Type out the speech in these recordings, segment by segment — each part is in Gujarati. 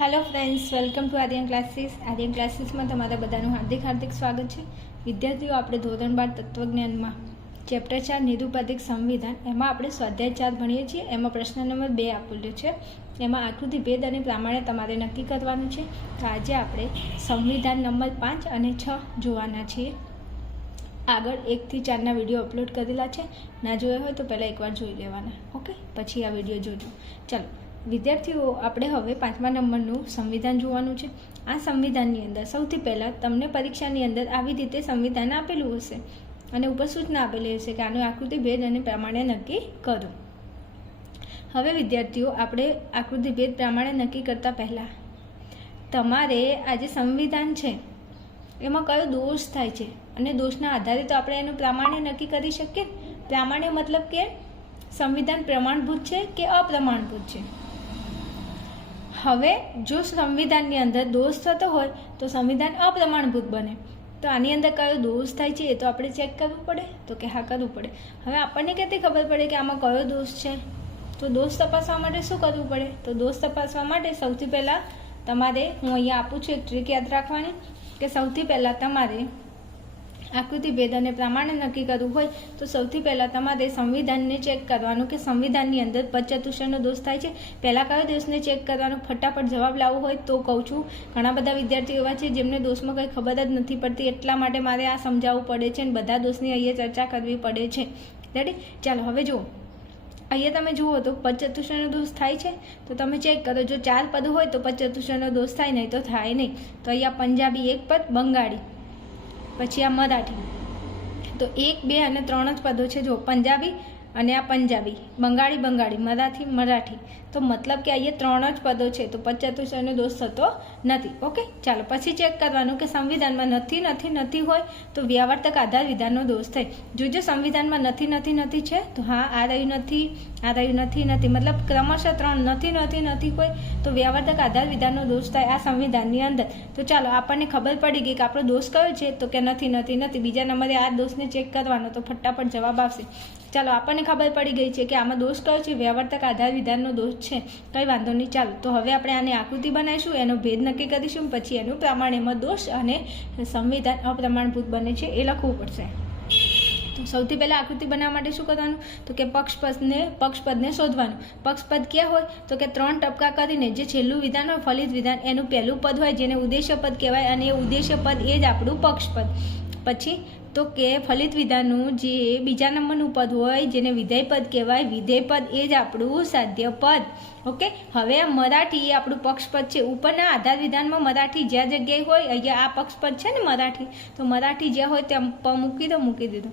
Hello friends welcome to Aryan classes Aryan ક્લાસીસમાં તમારા બધાનું હાર્દિક હાર્દિક સ્વાગત છે. વિદ્યાર્થીઓ, આપણે ધોરણ બાર તત્વજ્ઞાનમાં ચેપ્ટર ચાર નિરુપાધિક સંવિધાન, એમાં આપણે સ્વાધ્યાય ચાર ભણીએ છીએ. એમાં પ્રશ્ન નંબર બે આપેલો છે. એમાં આકૃતિ ભેદ અને પ્રમાણે તમારે નક્કી કરવાનું છે તો આજે આપણે સંવિધાન નંબર પાંચ અને છ જોવાના છીએ. આગળ એકથી ચારના વીડિયો અપલોડ કરેલા છે. ના જોયા હોય તો પહેલાં એકવાર જોઈ લેવાના. ઓકે? પછી આ વીડિયો જોજો. ચાલો વિદ્યાર્થીઓ, આપણે હવે પાંચમા નંબરનું સંવિધાન જોવાનું છે. આ સંવિધાનની અંદર સૌથી પહેલાં તમને પરીક્ષાની અંદર આવી રીતે સંવિધાન આપેલું હશે અને ઉપર સૂચના આપેલી હશે કે આનું આકૃતિ ભેદ અને પ્રમાણે નક્કી કરો. હવે વિદ્યાર્થીઓ, આપણે આકૃતિ ભેદ પ્રમાણે નક્કી કરતાં પહેલાં, તમારે આ જે સંવિધાન છે, એમાં કયો દોષ થાય છે? અને દોષના આધારે તો આપણે એનું પ્રામાણ્ય નક્કી કરી શકીએ. પ્રામાણ્ય મતલબ કે સંવિધાન પ્રમાણભૂત છે કે અપ્રમાણભૂત છે? હવે જો સંવિધાનની અંદર દોષ થતો હોય, તો સંવિધાન અપ્રમાણભૂત બને. તો આની અંદર કયો દોષ થાય છે એ તો આપણે ચેક કરવું પડે, તો કે હા, કરવું પડે. હવે આપણને ક્યાંથી ખબર પડે કે આમાં કયો દોષ છે? તો દોષ તપાસવા માટે શું કરવું પડે? તો દોષ તપાસવા માટે સૌથી પહેલાં તમારે હું અહીંયા આપું છું એક ટ્રીક યાદ રાખવાની, કે સૌથી પહેલાં તમારે આકૃતિ ભેદ અને પ્રમાણે નક્કી કરવું હોય તો સૌથી પહેલાં તમારે સંવિધાનને ચેક કરવાનું કે સંવિધાનની અંદર પદચતુષ્ટનો દોષ થાય છે. પહેલાં કયો દોષને ચેક કરવાનો? ફટાફટ જવાબ લાવવો હોય તો કહું છું. ઘણા બધા વિદ્યાર્થીઓ એવા છે જેમને દોષમાં કંઈ ખબર જ નથી પડતી, એટલા માટે મારે આ સમજાવવું પડે છે અને બધા દોષની અહીંયા ચર્ચા કરવી પડે છે. રેડી ચાલો, હવે જુઓ. અહીંયા તમે જુઓ તો પદચતુષ્ટનો દોષ થાય છે. તો તમે ચેક કરો. જો ચાર પદ હોય તો પચતુષણનો દોષ થાય, નહીં તો થાય નહીં. તો અહીંયા પંજાબી એક પદ, બંગાળી. પછી આ મરાઠી. તો એક બે અને ત્રણ જ પદો છે. જો પંજાબી અને આ પંજાબી, બંગાળી બંગાળી, મરાઠી મરાઠી. તો મતલબ કે અહીંયા ત્રણ જ પદો છે, તો પચતુષ્ટનો દોષ થતો નથી. ઓકે? ચાલો, પછી ચેક કરવાનું કે સંવિધાનમાં નથી નથી નથી હોય, તો વ્યાવર્તક આધાર વિધાનનો દોષ થાય. જો જો સંવિધાનમાં નથી નથી નથી છે, તો હા, આ રહ્યું નથી, આ રહ્યું નથી નથી. મતલબ ક્રમશઃ ત્રણ નથી નથી નથી હોય તો વ્યાવર્તક આધાર વિધાનનો દોષ થાય આ સંવિધાનની અંદર. તો ચાલો, આપણને ખબર પડી ગઈ કે આપણો દોષ કયો છે, તો કે નથી નથી નથી. બીજા નંબરે આ દોષને ચેક કરવાનો તો ફટાફટ જવાબ આવશે. ચાલો, આપણને ખબર પડી ગઈ છે કે આમાં દોષ કયો છે? વ્યાવર્તક આધાર વિધાનનો દોષ છે. કંઈ વાંધો નહીં, ચાલો. તો હવે આપણે આની આકૃતિ બનાવીશું, એનો ભેદ નક્કી કરીશું, પછી એનું પ્રમાણેમાં દોષ અને સંવિધાન અપ્રમાણભૂત બને છે એ લખવું પડશે. સૌથી પહેલાં આકૃતિ બનાવવા માટે શું કરવાનું? તો કે પક્ષપદને પક્ષપદને શોધવાનું. પક્ષપદ ક્યાં હોય? તો કે ત્રણ ટપકા કરીને જે છેલ્લું વિધાન હોય, ફલિત વિધાન, એનું પહેલું પદ હોય, જેને ઉદ્દેશ્ય પદ કહેવાય અને એ ઉદ્દેશ્ય પદ એ જ આપણું પક્ષપદ. પછી તો કે ફલિત વિધાનનું જે બીજા નંબરનું પદ હોય, જેને વિધેય પદ કહેવાય વિધેય પદ એ જ આપણું સાધ્ય પદ ઓકે? હવે મરાઠી આપણું પક્ષપદ છે. ઉપરના આધાર વિધાનમાં મરાઠી જ્યાં જગ્યાએ હોય, અહીંયા આ પક્ષપદ છે ને મરાઠી. તો મરાઠી જ્યાં હોય ત્યાં પ મૂકી દો, મૂકી દીધો.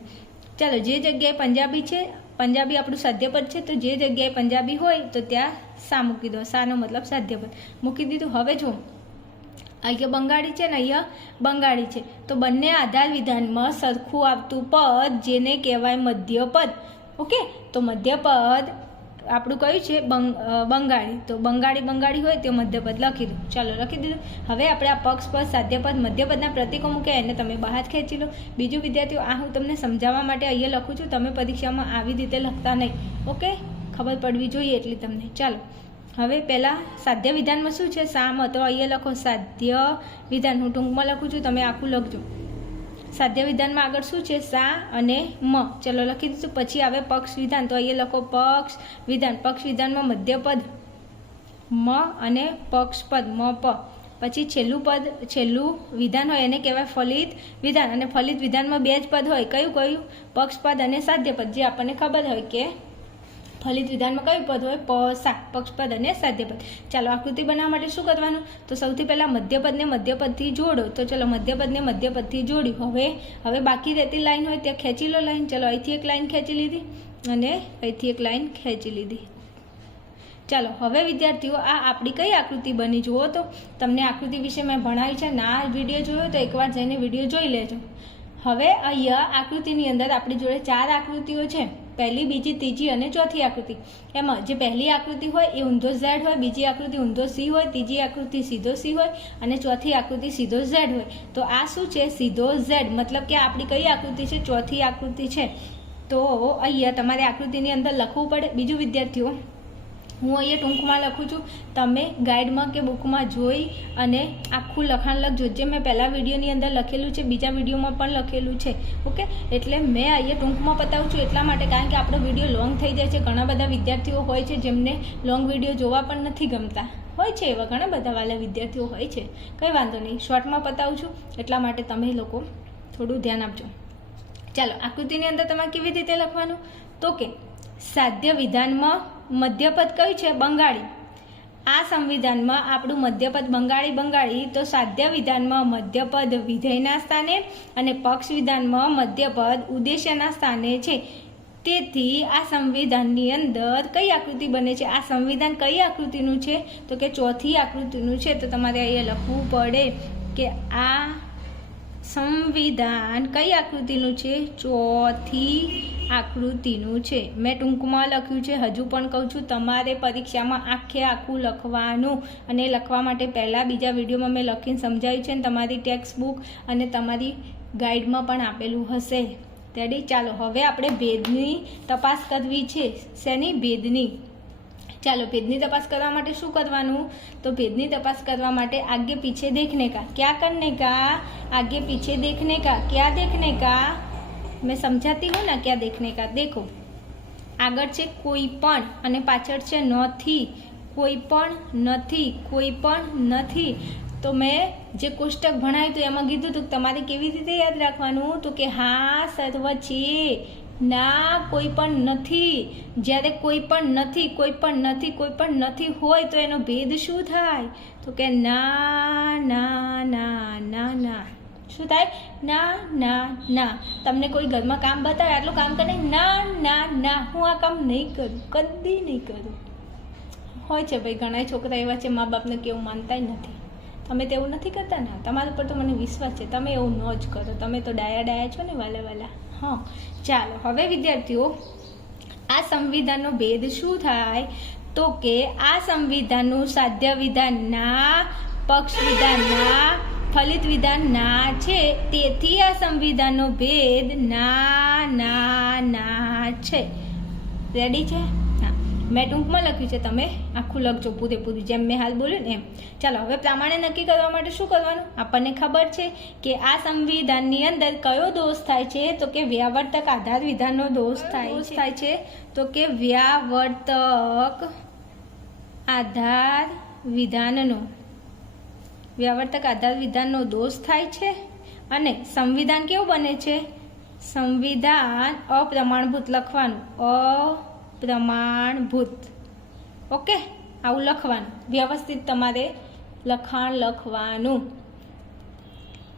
ચાલો, જે જગ્યાએ પંજાબી છે, પંજાબી આપણું સાધ્યપદ છે, તો જે જગ્યાએ પંજાબી હોય, તો ત્યાં સા મૂકી દો. સાનો મતલબ સાધ્યપદ. મૂકી દીધું. હવે જો અહીંયા બંગાળી છે ને અહીંયા? બંગાળી છે. તો બંને આધાર વિધાનમાં સરખું આવતું પદ જેને કહેવાય મધ્યપદ. ઓકે? તો મધ્યપદ આપણું કયું છે? બંગ બંગાળી. તો બંગાળી બંગાળી હોય તે મધ્યપદ લખી દો ચાલો, લખી દીધું. હવે આપણે આ પક્ષ પર સાધ્યપદ, મધ્યપદના પ્રતીકો મૂક્યા એને તમે બહાર ખેંચી લો. બીજું, વિદ્યાર્થીઓ, આ હું તમને સમજાવવા માટે અહીંયા લખું છું. તમે પરીક્ષામાં આવી રીતે લખતા નહીં. ઓકે? ખબર પડવી જોઈએ એટલી તમને. ચાલો. હવે પહેલાં સાધ્ય વિધાનમાં શું છે? સામ તો અહીંયા લખો. સાધ્ય વિધાન. હું ટૂંકમાં લખું છું, તમે આખું લખજો. સાધ્ય વિધાનમાં આગળ શું છે? સા અને મ. ચલો, લખી દીધું પછી આવે પક્ષ વિધાન. તો અહીંયા લખો પક્ષ વિધાન. પક્ષ વિધાનમાં મધ્યપદ. મ અને પક્ષપદ. મ, પ. પછી છેલ્લું પદ, છેલ્લું વિધાન હોય એને કહેવાય ફલિત વિધાન. અને ફલિત વિધાનમાં બે જ પદ હોય. કયું કયું? પક્ષપદ અને સાધ્યપદ. જે આપણને ખબર હોય કે ફલિત વિધાનમાં કયું પદ હોય? પ, સા, પક્ષપદ અને સાધ્યપદ. ચાલો, આકૃતિ બનાવવા માટે શું કરવાનું? તો સૌથી પહેલાં મધ્યપદને મધ્યપદથી જોડો. તો ચલો, મધ્યપદને મધ્યપદથી જોડ્યું હવે હવે બાકી રહેતી લાઈન હોય ત્યાં ખેંચી લો લાઈન. ચલો, અહીંથી એક લાઈન ખેંચી લીધી અને અહીંથી એક લાઈન ખેંચી લીધી. ચાલો, હવે વિદ્યાર્થીઓ, આ આપણી કઈ આકૃતિ બની? જુઓ તો, તમને આકૃતિ વિશે મેં ભણાવી છે. ના વીડિયો જોયો તો એકવાર જઈને વીડિયો જોઈ લેજો. હવે અહીંયા આકૃતિની અંદર આપણી જોડે ચાર આકૃતિઓ છે. પહેલી, બીજી, ત્રીજી અને ચોથી આકૃતિ. એમાં જે પહેલી આકૃતિ હોય એ ઊંધો ઝેડ હોય, બીજી આકૃતિ ઊંધો સી હોય, ત્રીજી આકૃતિ સીધો સી હોય અને ચોથી આકૃતિ સીધો ઝેડ હોય. તો આ શું છે? સીધો ઝેડ. મતલબ કે આપણી કઈ આકૃતિ છે? ચોથી આકૃતિ છે. તો અહીંયા તમારે આકૃતિની અંદર લખવું પડે. બીજું વિદ્યાર્થીઓ હું અહીંયા ટૂંકમાં લખું છું, તમે ગાઈડમાં કે બુકમાં જોઈ અને આખું લખાણ લખજો. જે મેં પહેલાં વિડીયોની અંદર લખેલું છે, બીજા વિડીયોમાં પણ લખેલું છે. ઓકે? એટલે મેં અહીંયા ટૂંકમાં બતાવું છું એટલા માટે, કારણ કે આપણો વીડિયો લોંગ થઈ જાય છે. ઘણા બધા વિદ્યાર્થીઓ હોય છે જેમને લોંગ વીડિયો જોવા પણ નથી ગમતા. હોય છે એવા ઘણા બધા વાલા વિદ્યાર્થીઓ હોય છે. કંઈ વાંધો નહીં. શોર્ટમાં બતાવું છું. એટલા માટે તમે લોકો થોડું ધ્યાન આપજો. ચાલો, આકૃતિની અંદર તમારે કેવી રીતે લખવાનું? તો કે, સાધ્ય વિધાનમાં મધ્યપદ કયું છે? બંગાળી. આ સંવિધાનમાં આપણું મધ્યપદ બંગાળી બંગાળી, તો સાધ્ય વિધાનમાં મધ્યપદ વિધેયના સ્થાને અને પક્ષ વિધાનમાં મધ્યપદ ઉદ્દેશ્યના સ્થાને છે. તેથી આ સંવિધાનની અંદર કઈ આકૃતિ બને છે? આ સંવિધાન કઈ આકૃતિનું છે? તો કે ચોથી આકૃતિનું છે. તો તમારે અહીંયા લખવું પડે કે આ સંવિધાન કઈ આકૃતિનું છે? ચોથી આકૃતિનું છે. મેં ટૂંકમાં લખ્યું છે. હજુ પણ કહું છું, તમારે પરીક્ષામાં આખે આખું લખવાનું અને લખવા માટે પહેલાં બીજા વિડીયોમાં મેં લખીને સમજાવ્યું છે અને તમારી ટેક્સ્ટ બુક અને તમારી ગાઈડમાં પણ આપેલું હશે. રેડી ચાલો, હવે આપણે ભેદની તપાસ કરવી છે. શેની ભેદની? ચાલો ભેદની તપાસ કરવા માટે શું કરવાનું? તો ભેદની તપાસ કરવા માટે આગે પીછે દેખને કા. ક્યાં કરને કા? આગે પીછે દેખને કા. ક્યાં દેખને કા? મેં સમજાતી હું ને ક્યાં દેખને કા? દેખો. આગળ છે કોઈ પણ અને પાછળ છે નથી. કોઈ પણ નથી. કોઈ પણ નથી. તો મેં જે કોષ્ટક ભણાવ્યું હતું એમાં કીધું હતું તમારે કેવી રીતે યાદ રાખવાનું? તો કે હા, સર્વ છે. ના, કોઈ પણ નથી. જ્યારે કોઈ પણ નથી, કોઈ પણ નથી, કોઈ પણ નથી હોય, તો એનો ભેદ શું થાય? તો કે ના ના ના ના ના. શું થાય? ના ના ના. તમને કોઈ ઘરમાં કામ બતાવે, આટલું કામ કરે ના ના ના. હું આ કામ નહીં કરું, કદી નહીં કરું. હોય છે ભાઈ ઘણા છોકરા એવા છે મા બાપને કેવું માનતા નથી. તમે તેવું નથી કરતા ને? તમારા ઉપર તો મને વિશ્વાસ છે. તમે એવું ન જ કરો. તમે તો ડાયા ડાયા છો ને વાલા વાલા હા, ચાલો, હવે વિદ્યાર્થીઓ, આ સંવિધાનનો ભેદ શું થાય? તો કે આ સંવિધાનનું સાધ્ય વિધાન ના પક્ષ વિધાન ના ફલિત વિધાન ના છે. તેથી આ સંવિધાનનો ભેદ ના ના ના છે. રેડી છે? મેં ટૂંકમાં લખ્યું છે તમે આખું લખજો પૂરેપૂરું જેમ મેં હાલ બોલ્યું ને એમ. ચાલો હવે પ્રમાણે નક્કી કરવા માટે શું કરવાનું? આપણને ખબર છે કે આ સંવિધાનની અંદર કયો દોષ થાય છે? તો કે વ્યાવર્તક આધાર વિધાનનો દોષ થાય થાય છે? તો કે વ્યાવર્તક આધાર વિધાનનો. વ્યાવર્તક આધાર વિધાનનો દોષ થાય છે? અને સંવિધાન કેવું બને છે? સંવિધાન અપ્રમાણભૂત લખવાનું. અપ્રમાણભૂત ઓકે? આવું લખવાનું. વ્યવસ્થિત તમારે લખાણ લખવાનું.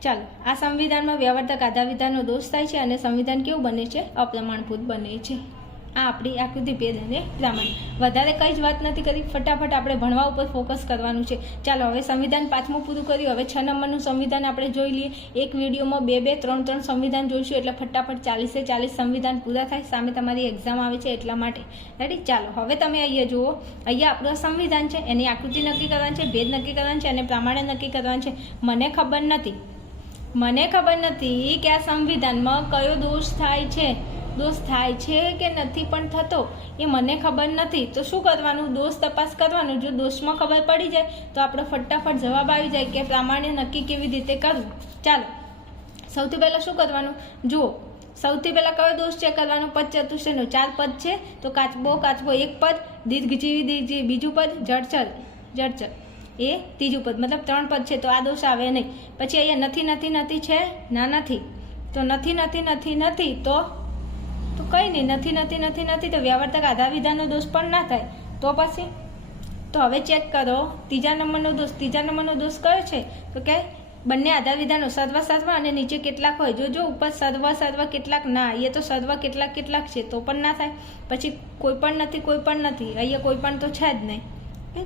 ચાલો, આ સંવિધાનમાં વ્યવર્તક આધાર વિધાનનો દોષ થાય છે અને સંવિધાન કેવું બને છે? અપ્રમાણભૂત બને છે. આ આપણી આકૃતિ ભેદ અને પ્રમાણ વધારે કંઈ જ વાત નથી કરી, ફટાફટ આપણે ભણવા ઉપર ફોકસ કરવાનું છે. ચાલો, હવે સંવિધાન પાંચમું પૂરું કર્યું. હવે છ નંબરનું સંવિધાન આપણે જોઈ લઈએ. એક વિડીયોમાં બે બે, ત્રણ ત્રણ સંવિધાન જોઈશું એટલે ફટાફટ ચાલીસે ચાલીસ સંવિધાન પૂરા થાય. સામે તમારી એક્ઝામ આવે છે એટલા માટે. રેડી ચાલો, હવે તમે અહીંયા જુઓ. અહીંયા આપણું સંવિધાન છે. એની આકૃતિ નક્કી કરવાની છે, ભેદ નક્કી કરવાની છે અને પ્રમાણે નક્કી કરવાનું છે. મને ખબર નથી. મને ખબર નથી કે આ સંવિધાનમાં કયો દોષ થાય છે. દોષ થાય છે કે નથી પણ થતો, એ મને ખબર નથી, તો શું કરવાનું? દોષ તપાસ કરવાનું. જો દોષમાં ખબર પડી જાય, તો આપણો ફટાફટ જવાબ આવી જાય કે પ્રમાણે નક્કી કેવી રીતે કરવું. ચાલો, સૌથી પહેલાં શું કરવાનું? જુઓ, સૌથી પહેલાં કયો દોષ ચેક કરવાનો? પદ ચતુષ્ટયનો ચાર પદ છે, તો કાચબો કાચબો એક પદ, દીર્ઘજીવી દીર્ઘજીવી બીજું પદ જળચર જળચર એ ત્રીજું પદ, મતલબ ત્રણ પદ છે, તો આ દોષ આવે નહીં. પછી અહીંયા નથી નથી નથી છે, ના નથી. તો નથી નથી નથી નથી, તો તો કંઈ નહીં, નથી નથી નથી નથી તો વ્યાવર્તક આધાર વિધાનનો દોષ પણ ના થાય. તો પછી? તો હવે ચેક કરો, ત્રીજા નંબરનો દોષ, ત્રીજા નંબરનો દોષ કયો છે? તો કે બંને આધાર વિધાનો સર્વ સર્વ અને નીચે કેટલાક હોય. જો જો ઉપર સર્વ સર્વ કેટલાક ના એ તો સર્વ કેટલાક કેટલાક છે, તો પણ ના થાય. પછી કોઈ પણ નથી, કોઈ પણ નથી, અહીંયા કોઈ પણ તો છે જ નહીં.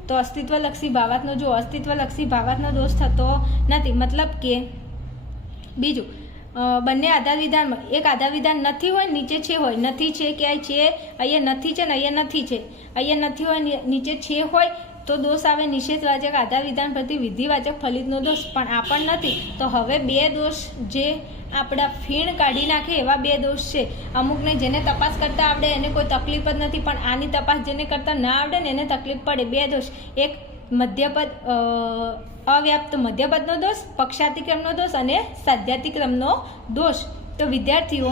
તો અસ્તિત્વલક્ષી ભાવાતનો જો અસ્તિત્વલક્ષી ભાવાતનો દોષ થતો નથી, મતલબ કે બીજું બંને આધાર વિધાનમાં એક આધાર વિધાન નથી હોય, નીચે છે હોય. નથી છે, ક્યાંય છે, અહીંયા નથી છે ને અહીંયા નથી છે. અહીંયા નથી હોય નીચે છે હોય, તો દોષ આવે. નિષેધવાચક આધાર વિધાન પ્રતિ વિધિવાચક ફલિતનો દોષ. પણ આ પણ નથી. તો હવે બે દોષ જે આપણા ફીણ કાઢી નાખે એવા બે દોષ છે. અમુકને જેને તપાસ કરતા આવડે એને કોઈ તકલીફ જ નથી. પણ આની તપાસ જેને કરતા ના આવડે ને એને તકલીફ પડે. બે દોષ. એક મધ્યપદ અવ્યાપ્ત મધ્યપદનો દોષ પક્ષાતિક્રમનો દોષ અને સાધ્યાતિક્રમનો દોષ. તો વિદ્યાર્થીઓ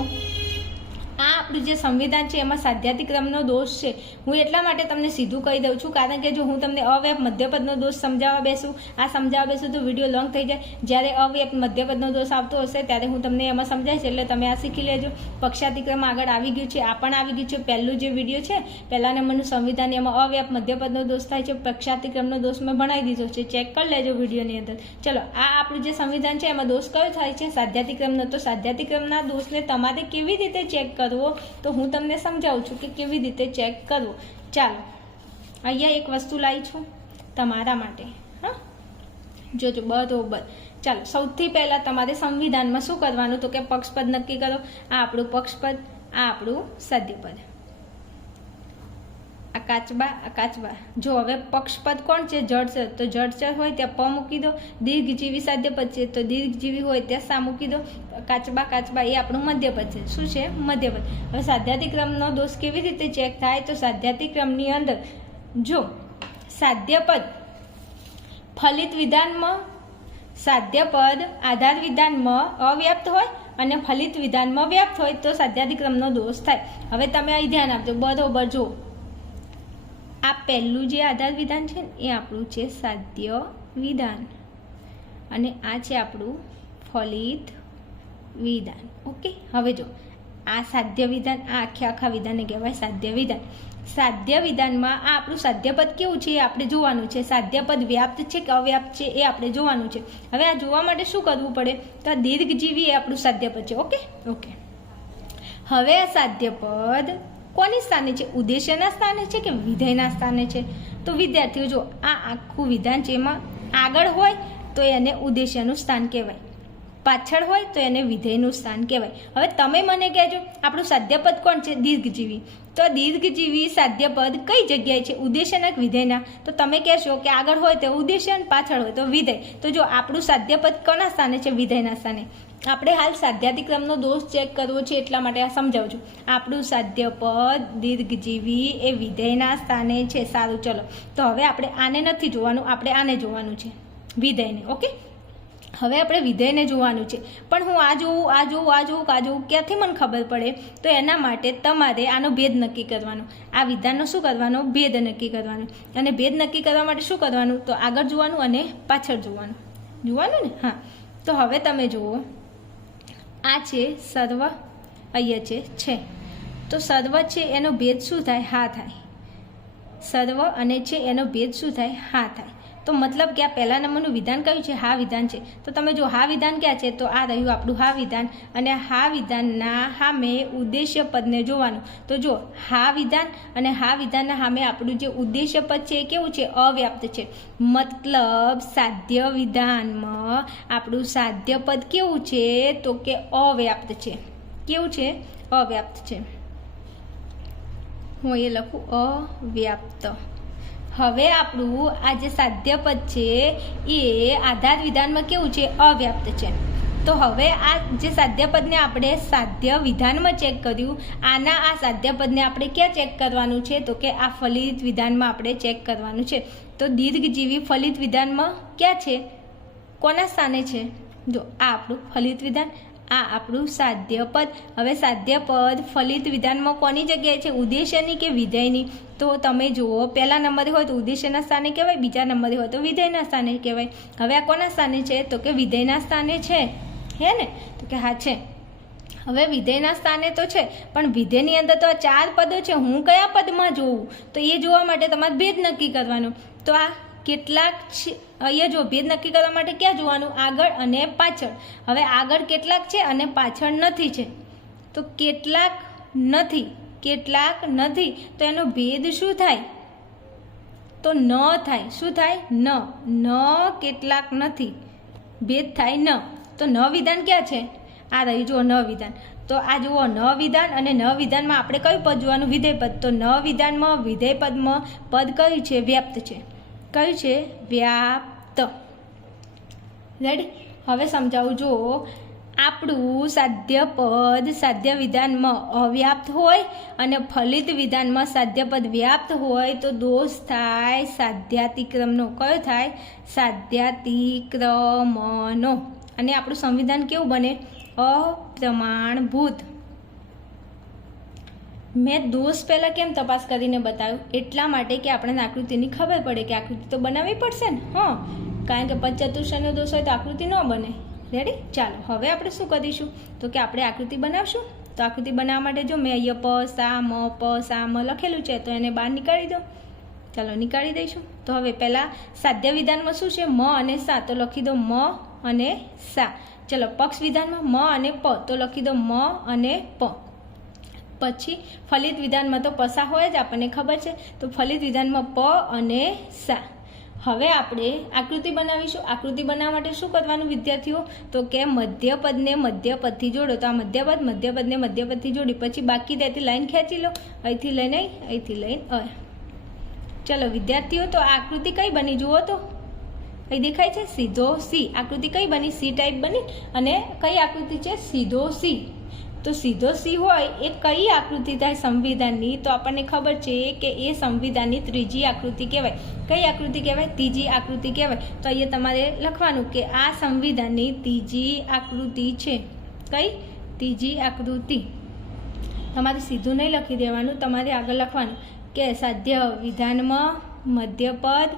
આ આપણું જે સંવિધાન છે, એમાં સાધ્યાતિક્રમનો દોષ છે. હું એટલા માટે તમને સીધું કહી દઉં છું, કારણ કે જો હું તમને અવ્યાપ મધ્યપદનો દોષ સમજાવવા બેસું, આ સમજાવવા બેસું તો વીડિયો લોંગ થઈ જાય. જ્યારે અવ્યાપ મધ્યપદનો દોષ આવતો હશે, ત્યારે હું તમને એમાં સમજાવીશ એટલે તમે આ શીખી લેજો. પક્ષાતિક્રમ આગળ આવી ગયું છે, આ પણ આવી ગયું છે. પહેલું જે વીડિયો છે પહેલા નંબરનું સંવિધાન એમાં અવ્યાપ મધ્યપદનો દોષ થાય છે, પક્ષાતિક્રમનો દોષ મેં ભણાવી દીધો છે. ચેક કરી લેજો વિડીયોની અંદર. ચલો, આ આપણું જે સંવિધાન છે, એમાં દોષ કયો થાય છે? સાધ્યાતિક્રમનો તો સાધ્યાતિક્રમના દોષને તમારે કેવી રીતે ચેક કરવો? તો હું તમને સમજાવું છું કે કેવી રીતે ચેક કરવું. ચાલો, અહીંયા એક વસ્તુ લાવી છું તમારા માટે. હા? જોજો, બરોબર. ચાલો, સૌથી પહેલાં તમારે સંવિધાનમાં શું કરવાનું તો કે પક્ષપદ નક્કી કરો. આ આપણું પક્ષપદ, આ આપણું સાધ્યપદ આ કાચબા આ કાચબા. જો હવે પક્ષપદ કોણ છે? જળચર તો જળચર હોય ત્યાં પ મૂકી દો. દીર્ઘજીવી સાધ્યપદ છે. તો દીર્ઘજીવી હોય ત્યાં સા મૂકી દો. કાચબા કાચબા એ આપણું મધ્યપદ છે. શું છે? મધ્યપદ હવે સાધ્યાતિક્રમનો દોષ કેવી રીતે ચેક થાય? તો સાધ્યાતિક્રમની અંદર જો સાધ્યપદ ફલિત વિધાનમાં સાધ્યપદ આધાર વિધાનમાં અવ્યાપ્ત હોય અને ફલિત વિધાનમાં વ્યાપ્ત હોય, તો સાધ્યાતિક્રમનો દોષ થાય. હવે તમે અહીં ધ્યાન આપજો. બરોબર જો આ પહેલું જે આધાર વિધાન છે ને, એ આપણું છે સાધ્ય વિધાન. અને આ છે આપણું ફલિત વિધાન. ઓકે? હવે જો, આ સાધ્ય વિધાન, આ આખે આખા વિધાનને કહેવાય સાધ્ય વિધાન. સાધ્ય વિધાનમાં આ આપણું સાધ્યપદ કેવું છે એ આપણે જોવાનું છે. સાધ્યપદ વ્યાપ્ત છે કે અવ્યાપ્ત છે એ આપણે જોવાનું છે. હવે આ જોવા માટે શું કરવું પડે? તો આ દીર્ઘજીવી એ આપણું સાધ્યપદ છે. ઓકે? ઓકે. હવે આ સાધ્યપદ કોની સ્થાને છે? ઉદ્દેશ્યના સ્થાને છે કે વિધેયના સ્થાને છે? તો વિદ્યાર્થીઓ, જો આ આખું વિધાન છે એમાં આગળ હોય, તો એને ઉદ્દેશ્યનું સ્થાન કહેવાય. પાછળ હોય, તો એને વિધેયનું સ્થાન કહેવાય. હવે તમે મને કહેજો, આપણું સાધ્યપદ કોણ છે? દીર્ઘજીવી. તો દીર્ઘજીવી સાધ્યપદ કઈ જગ્યાએ છે? ઉદ્દેશ્યના વિધેયના? તો તમે કહેશો કે આગળ હોય તો ઉદ્દેશ્ય પાછળ હોય તો વિધેય. તો જો આપણું સાધ્યપદ કોના સ્થાને છે? વિધેયના સ્થાને. આપણે હાલ સાધ્યાતિક્રમનો દોષ ચેક કરવો છે એટલા માટે આ સમજાવું છું. આપણું સાધ્યપદ દીર્ઘજીવી એ વિધેયના સ્થાને છે. સારું, ચલો. તો હવે આપણે આને નથી જોવાનું, આપણે આને જોવાનું છે. વિધેયને, ઓકે? હવે આપણે વિધેયને જોવાનું છે. પણ હું આ જોઉં આ જોઉં આ જોઉં આ જોઉં, ક્યાંથી મને ખબર પડે? તો એના માટે તમારે આનો ભેદ નક્કી કરવાનો. આ વિધાનનો શું કરવાનો? ભેદ નક્કી કરવાનો. અને ભેદ નક્કી કરવા માટે શું કરવાનું? તો આગળ જોવાનું અને પાછળ જોવાનું. જોવાનું ને? હા. તો હવે તમે જુઓ. આ છે સર્વ અહીંયા છે છે. તો સર્વ છે એનો ભેદ શું થાય? હા થાય. સર્વ અને છે એનો ભેદ શું થાય? હા થાય. તો મતલબ કે આ પહેલા નંબરનું વિધાન કયું છે? હા વિધાન છે. તો તમે જો હા વિધાન ક્યાં છે? તો આ રહ્યું આપણું હા વિધાન. અને હા વિધાનના સામે ઉદ્દેશ્ય પદને જોવાનું. તો જો હા વિધાન અને હા વિધાનના સામે આપણું જે ઉદ્દેશ્ય પદ છે એ કેવું છે? અવ્યાપ્ત છે. મતલબ સાધ્ય વિધાનમાં આપણું સાધ્ય પદ કેવું છે? તો કે અવ્યાપ્ત છે. કેવું છે? અવ્યાપ્ત છે. હું એ લખું, અવ્યાપ્ત. હવે આપણું આ જે સાધ્યપદ છે, એ આધાર વિધાનમાં કેવું છે? અવ્યાપ્ત છે. તો હવે આ જે સાધ્યપદને આપણે સાધ્ય વિધાનમાં ચેક કર્યું, આના આ સાધ્યપદને આપણે ક્યાં ચેક કરવાનું છે? તો કે આ ફલિત વિધાનમાં આપણે ચેક કરવાનું છે. તો દીર્ઘજીવી ફલિત વિધાનમાં ક્યાં છે? કોના સ્થાને છે? જો આ આપણું ફલિત વિધાન આ આપણું સાધ્યપદ હવે સાધ્યપદ ફલિત વિધાનમાં કોની જગ્યાએ છે? ઉદ્દેશ્યની કે વિધેયની? તો તમે જુઓ, પહેલા નંબરે હોય તો ઉદ્દેશ્યના સ્થાને કહેવાય, બીજા નંબરે હોય તો વિધેયના સ્થાને કહેવાય. હવે આ કોના સ્થાને છે? તો કે વિધેયના સ્થાને છે. હે ને? તો કે હા, છે. હવે વિધેયના સ્થાને તો છે, પણ વિધેયની અંદર તો આ ચાર પદો છે. હું કયા પદમાં જોઉં? તો એ જોવા માટે તમારે ભેદ નક્કી કરવાનો. તો આ કેટલાક છે, અહીંયા જો ભેદ નક્કી કરવા માટે ક્યાં જોવાનું? આગળ અને પાછળ. હવે આગળ કેટલાક છે અને પાછળ નથી છે. તો કેટલાક નથી કેટલાક નથી, તો એનો ભેદ શું થાય? તો ન થાય. શું થાય? ન. ન કેટલાક નથી. ભેદ થાય ન. તો ન વિધાન ક્યાં છે? આ રહી જુઓ ન વિધાન તો આ જુઓ ન વિધાન અને ન વિધાનમાં આપણે કયું પદ જોવાનું? વિધેય પદ તો ન વિધાનમાં વિધેય પદમાં પદ કયું છે? વ્યાપ્ત છે. કયું છે વ્યાપ્ત. રેડી હવે સમજાવું જો આપણું સાધ્ય પદ સાધ્ય વિધાનમાં અવ્યાપ્ત હોય અને ફલિત વિધાનમાં સાધ્ય પદ વ્યાપ્ત હોય તો દોષ થાય સાધ્યાતિક્રમનો. કયો થાય? સાધ્યાતિક્રમનો. અને આપણું સંવિધાન કેવું બને? અપ્રમાણભૂત. મેં દોષ પહેલાં કેમ તપાસ કરીને બતાવ્યું? એટલા માટે કે આપણને આકૃતિની ખબર પડે કે આકૃતિ તો બનાવવી પડશે ને. હં. કારણ કે પંચચતુષ્ટયનો દોષ હોય તો આકૃતિ ન બને. રેડી ચાલો, હવે આપણે શું કરીશું? તો કે આપણે આકૃતિ બનાવશું. તો આકૃતિ બનાવવા માટે જો મેં અહીંયા પ, સા મ, પ, સા મ લખેલું છે, તો એને બહાર નીકાળી દો. ચાલો, નીકાળી દઈશું. તો હવે પહેલાં સાધ્ય વિધાનમાં શું છે? મ અને સા. તો લખી દો મ અને સા. ચલો, પક્ષ વિધાનમાં મ અને પ. તો લખી દો મ અને પ. પછી ફલિત વિધાનમાં તો પસા હોય જ, આપણને ખબર છે. તો ફલિત વિધાનમાં પ અને સા. હવે આપણે આકૃતિ બનાવીશું. આકૃતિ બનાવવા માટે શું કરવાનું વિદ્યાર્થીઓ? તો કે મધ્યપદને મધ્યપદથી જોડો. તો આ મધ્યપદ, મધ્યપદને મધ્યપદથી જોડી. પછી બાકી ત્યાંથી લાઈન ખેંચી લો. અહીંથી લઈને અહીંથી લઈને અ ચલો, વિદ્યાર્થીઓ, તો આકૃતિ કઈ બની? જુઓ તો. અહીં દેખાય છે સીધો સી. આકૃતિ કઈ બની? સી ટાઈપ બની. અને કઈ આકૃતિ છે? સીધો સી. તો સીધો સી હોય એ કઈ આકૃતિ થાય સંવિધાનની? તો આપણને ખબર છે કે એ સંવિધાનની ત્રીજી આકૃતિ કહેવાય. કઈ આકૃતિ કહેવાય? ત્રીજી આકૃતિ કહેવાય. તો અહીંયા તમારે લખવાનું કે આ સંવિધાનની ત્રીજી આકૃતિ છે. કઈ? ત્રીજી આકૃતિ. તમારે સીધું નહીં લખી દેવાનું, તમારે આગળ લખવાનું કે સાધ્ય વિધાનમાં મધ્યપદ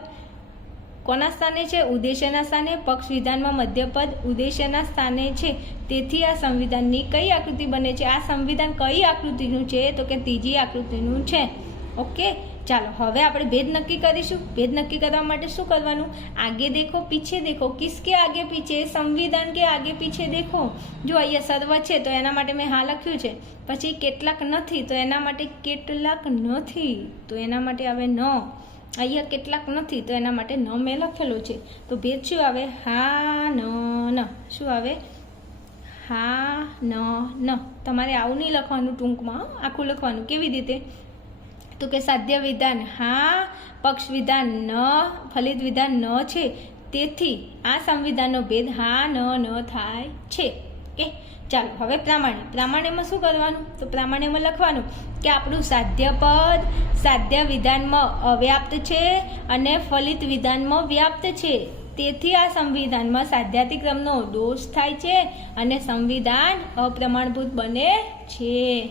કોના સ્થાને છે? ઉદ્દેશ્યના સ્થાને. પક્ષ વિધાનમાં મધ્યપદ ઉદ્દેશ્યના સ્થાને છે. તેથી આ સંવિધાનની કઈ આકૃતિ બને છે? આ સંવિધાન કઈ આકૃતિનું છે? તો કે ત્રીજી આકૃતિનું છે. ઓકે? ચાલો, હવે આપણે ભેદ નક્કી કરીશું. ભેદ નક્કી કરવા માટે શું કરવાનું? આગે દેખો, પીછે દેખો. કિસકે આગે પીછે? સંવિધાન કે આગે પીછે દેખો? જો અહીંયા સર્વ છે, તો એના માટે મેં હા લખ્યું છે. પછી કેટલાક નથી, તો એના માટે કેટલાક નથી. તો એના માટે હવે ન. અહીંયા કેટલાક નથી, તો એના માટે ન મેં લખેલું છે. તો ભેદ શું આવે? હા, ન ન. શું આવે? હા, ન ન. તમારે આવું નહીં લખવાનું ટૂંકમાં આખું લખવાનું. કેવી રીતે? તો કે સાધ્ય વિધાન, હા, પક્ષ વિધાન, ન, ફલિત વિધાન, ન છે. તેથી આ સંવિધાનનો ભેદ હા, ન ન થાય છે. કે ચાલો, હવે પ્રામાણ્ય પ્રામાણ્યમાં શું કરવાનું? તો પ્રામાણ્યમાં લખવાનું કે આપણું સાધ્ય પદ સાધ્ય વિધાનમાં અવ્યાપ્ત છે અને ફલિત વિધાનમાં વ્યાપ્ત છે. તેથી આ સંવિધાનમાં સાધ્યાતિક્રમનો દોષ થાય છે અને સંવિધાન અપ્રમાણભૂત બને છે.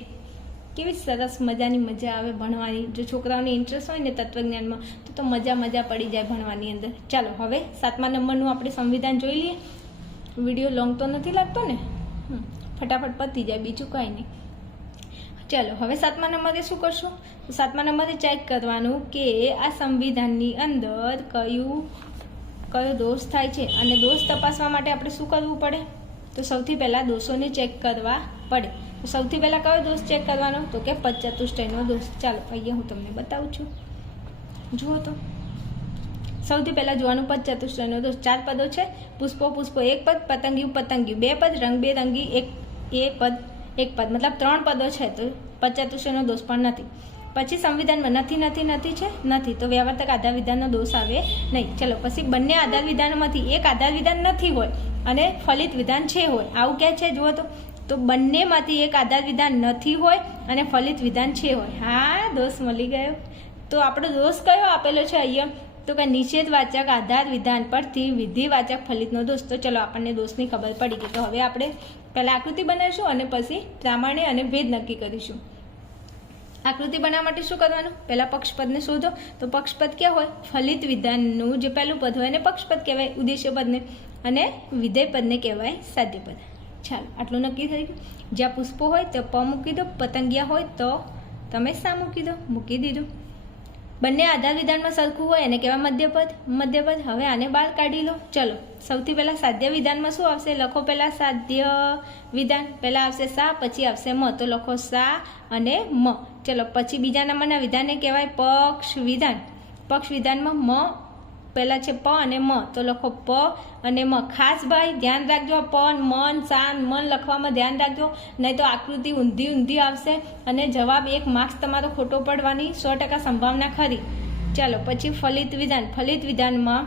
કેવી સરસ મજાની મજા આવે ભણવાની. જો છોકરાઓને ઇન્ટરેસ્ટ હોય ને તત્વજ્ઞાનમાં, તો તો મજા મજા પડી જાય ભણવાની અંદર. ચાલો, હવે સાતમા નંબરનું આપણે સંવિધાન જોઈ લઈએ. વીડિયો લોંગ તો નથી લાગતો ને? ફટાફટ પતી જાય, બીજું કાંઈ નહીં. ચાલો, હવે સાતમા નંબરે શું કરશું? સાતમા નંબરે ચેક કરવાનું કે આ સંવિધાનની અંદર કયું, કયો દોષ થાય છે અને દોષ તપાસવા માટે આપણે શું કરવું પડે? તો સૌથી પહેલાં દોષોને ચેક કરવા પડે. તો સૌથી પહેલાં કયો દોષ ચેક કરવાનો? તો કે પચચતુષ્ટયનો દોષ. ચાલો, અહીંયા હું તમને બતાવું છું. જુઓ તો. સૌથી પહેલાં જોવાનું પદ ચતુષ્ટયનો દોષ. ચાર પદો છે. પુષ્પો પુષ્પો એક પદ, પતંગિયું પતંગિયું. બે પદ, રંગબેરંગી, એક, એ પદ, એક પદ. મતલબ ત્રણ પદો છે તો પચચતુષ્ટયનો દોષ પણ નથી. પછી સંવિધાનમાં નથી નથી નથી છે? નથી. તો વ્યાવર્તક આધાર વિધાનનો દોષ આવે નહીં. ચલો, પછી બંને આધાર વિધાનોમાંથી એક આધાર વિધાન નથી હોય અને ફલિત વિધાન છે હોય. આવું ક્યાં છે? જુઓ તો. તો બંનેમાંથી એક આધાર વિધાન નથી હોય અને ફલિત વિધાન છે હોય. હા, દોષ મળી ગયો. તો આપણો દોષ કયો આપેલો છે અહીંયા? તો કે નિષેધવાચક આધાર વિધાન પરથી વિધિવાચક ફલિતનો દોષ. તો ચલો આપણને દોષની ખબર પડી ગઈ. તો હવે આપણે પહેલાં આકૃતિ બનાવીશું અને પછી પ્રામાણ્ય અને ભેદ નક્કી કરીશું. આકૃતિ બનાવવા માટે શું કરવાનું? પહેલાં પક્ષપદને શોધો. તો પક્ષપદ ક્યાં હોય? ફલિત વિધાનનું જે પહેલું પદ હોય એને પક્ષપદ કહેવાય, ઉદ્દેશ્ય પદને. અને વિધેય પદને કહેવાય સાધ્ય પદ. ચાલો, આટલું નક્કી થઈ ગયું. જ્યાં પુષ્પો હોય તો પ મૂકી દો. પતંગિયા હોય તો તમે શા મૂકી દો? મૂકી દીધું. બંને આધાર વિધાનમાં સરખું હોય એને કહેવાય મધ્યપદ? મધ્યપદ. હવે આને બહાર કાઢી લો. ચલો, સૌથી પહેલાં સાધ્ય વિધાનમાં શું આવશે? લખો પહેલાં સાધ્ય વિધાન, પહેલાં આવશે સા, પછી આવશે મ. તો લખો સા અને મ. ચલો, પછી બીજા નંબરના વિધાનને કહેવાય પક્ષ વિધાન. પક્ષ વિધાનમાં મ પહેલાં છે પ અને મ. તો લખો પ અને મ. ખાસ ભાઈ, ધ્યાન રાખજો પ મન સાન મન લખવામાં ધ્યાન રાખજો. નહીં તો આકૃતિ ઊંધી ઊંધી આવશે અને જવાબ એક માર્ક્સ તમારો ખોટો પડવાની સો ટકા સંભાવના ખરી. ચાલો, પછી ફલિત વિધાન. ફલિત વિધાનમાં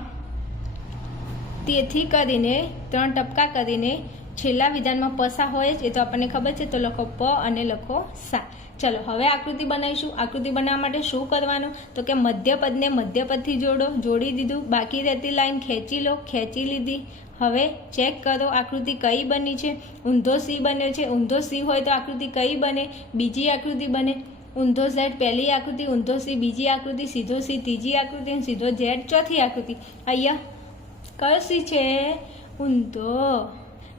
તેથી કરીને, ત્રણ ટપકા કરીને છેલ્લા વિધાનમાં પસા હોય જ, એ તો આપણને ખબર છે, તો લખો પ અને લખો સા. ચલો, હવે આકૃતિ બનાવીશું. આકૃતિ બનાવવા માટે શું કરવાનું? તો કે મધ્યપદને મધ્યપદથી જોડો, જોડી દીધું. બાકી રહેતી લાઈન ખેંચી લો, ખેંચી લીધી. હવે ચેક કરો આકૃતિ કઈ બની છે. ઊંધો સી બન્યો છે. ઊંધો સી હોય તો આકૃતિ કઈ બને? બીજી આકૃતિ બને. ઊંધો ઝેડ પહેલી આકૃતિ, ઊંધો સી બીજી આકૃતિ, સીધો સી ત્રીજી આકૃતિ અને સીધો ઝેડ ચોથી આકૃતિ. અહીંયા કયો સી છે? ઊંધો.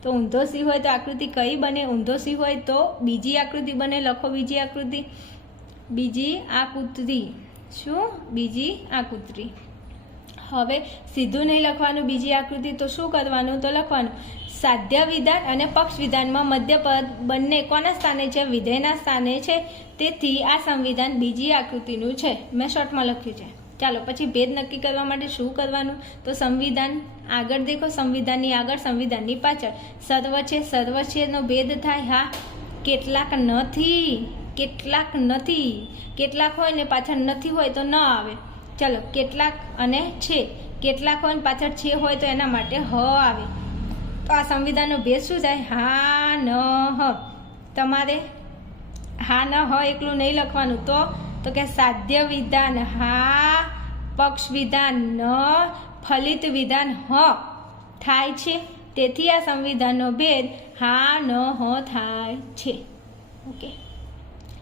તો ઊંધો સિંહ હોય તો આકૃતિ કઈ બને? ઊંધો સિંહ હોય તો બીજી આકૃતિ બને. લખો બીજી આકૃતિ. બીજી આકૃતિ. શું? બીજી આકૃતિ. હવે સીધું નહીં લખવાનું બીજી આકૃતિ તો શું કરવાનું? તો લખવાનું સાધ્ય વિધાન અને પક્ષ વિધાનમાં મધ્યપદ બંને કોના સ્થાને છે? વિધેયના સ્થાને છે. તેથી આ સંવિધાન બીજી આકૃતિનું છે. મેં શોર્ટમાં લખ્યું છે. ચાલો, પછી ભેદ નક્કી કરવા માટે શું કરવાનું? તો સંવિધાન, આગળ દેખો, સંવિધાનની આગળ, સંવિધાનની પાછળ. સર્વ છે સર્વ છેનો ભેદ થાય, હા? કેટલાક નથી કેટલાક નથી. કેટલાક હોય ને પાછળ નથી હોય તો ન આવે. ચાલો, કેટલાક અને છે. કેટલાક હોય ને પાછળ છે હોય તો એના માટે હ આવે. તો આ સંવિધાનનો ભેદ શું થાય? હા, ન, હ. તમારે હા, ન, હ એકલું નહીં લખવાનું. તો તો કે સાધ્ય વિધાન હા પક્ષ વિધાન ન ફલિત વિધાન હ. થાય છે. તેથી આ સંવિધાનનો ભેદ હા, ન, હ થાય છે. ઓકે.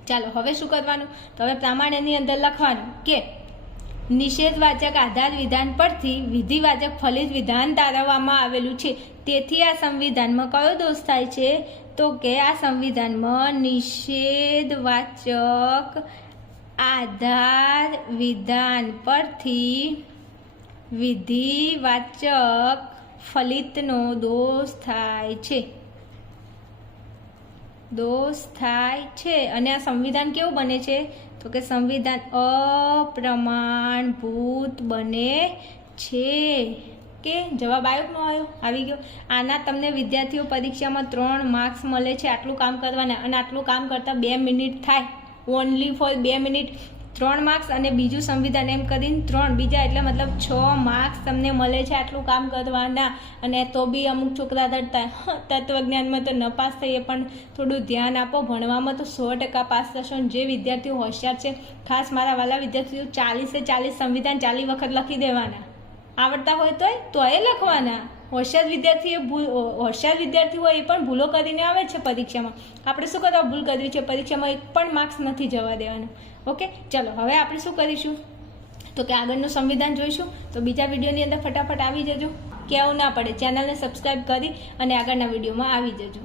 ચાલો, હવે શું કરવાનું? તો હવે પ્રામાણ્યની અંદર લખવાનું કે નિષેધવાચક આધાર વિધાન પરથી વિધિવાચક ફલિત વિધાન તારવવામાં આવેલું છે. તેથી આ સંવિધાનમાં કયો દોષ થાય છે? તો કે આ સંવિધાનમાં નિષેધવાચક આધાર વિધાન પરથી વિધિવાચક ફલિતનો દોષ થાય છે. દોષ થાય છે. અને આ સંવિધાન કેવું બને છે? તો કે સંવિધાન અપ્રમાણભૂત બને છે. કે જવાબ આવ્યો કે ન આવ્યો આવી ગયો. આના તમને વિદ્યાર્થીઓ પરીક્ષામાં ત્રણ માર્ક્સ મળે છે આટલું કામ કરવાના અને આટલું કામ કરતાં બે મિનિટ થાય. ઓનલી ફોર બે મિનિટ, ત્રણ માર્ક્સ અને બીજું સંવિધાન એમ કરીને ત્રણ, બીજા એટલે મતલબ છ માર્ક્સ તમને મળે છે આટલું કામ કરવાના. અને તો બી અમુક છોકરા તત્વજ્ઞાનમાં તો નપાસ પાસ થઈએ, પણ થોડું ધ્યાન આપો. ભણવામાં તો સો ટકા પાસ થશો જે વિદ્યાર્થીઓ હોશિયાર છે, ખાસ મારા વાલા વિદ્યાર્થીઓ ચાલીસે ચાલીસ સંવિધાન ચાલી વખત લખી દેવાના. આવડતા હોય તોય તોય લખવાના. હોશિયાર વિદ્યાર્થીએ ભૂલ હોશિયાર વિદ્યાર્થી હોય એ પણ ભૂલો કરીને આવે છે પરીક્ષામાં. આપણે શું કરવા ભૂલ કરવી છે? પરીક્ષામાં એક પણ માર્ક્સ નથી જવા દેવાનું. ઓકે ચલો, હવે આપણે શું કરીશું? તો કે આગળનું સંવિધાન જોઈશું. તો બીજા વિડીયોની અંદર ફટાફટ આવી જજો. કેવું ના પડે, ચેનલને સબસ્ક્રાઈબ કરી અને આગળના વિડીયોમાં આવી જજો.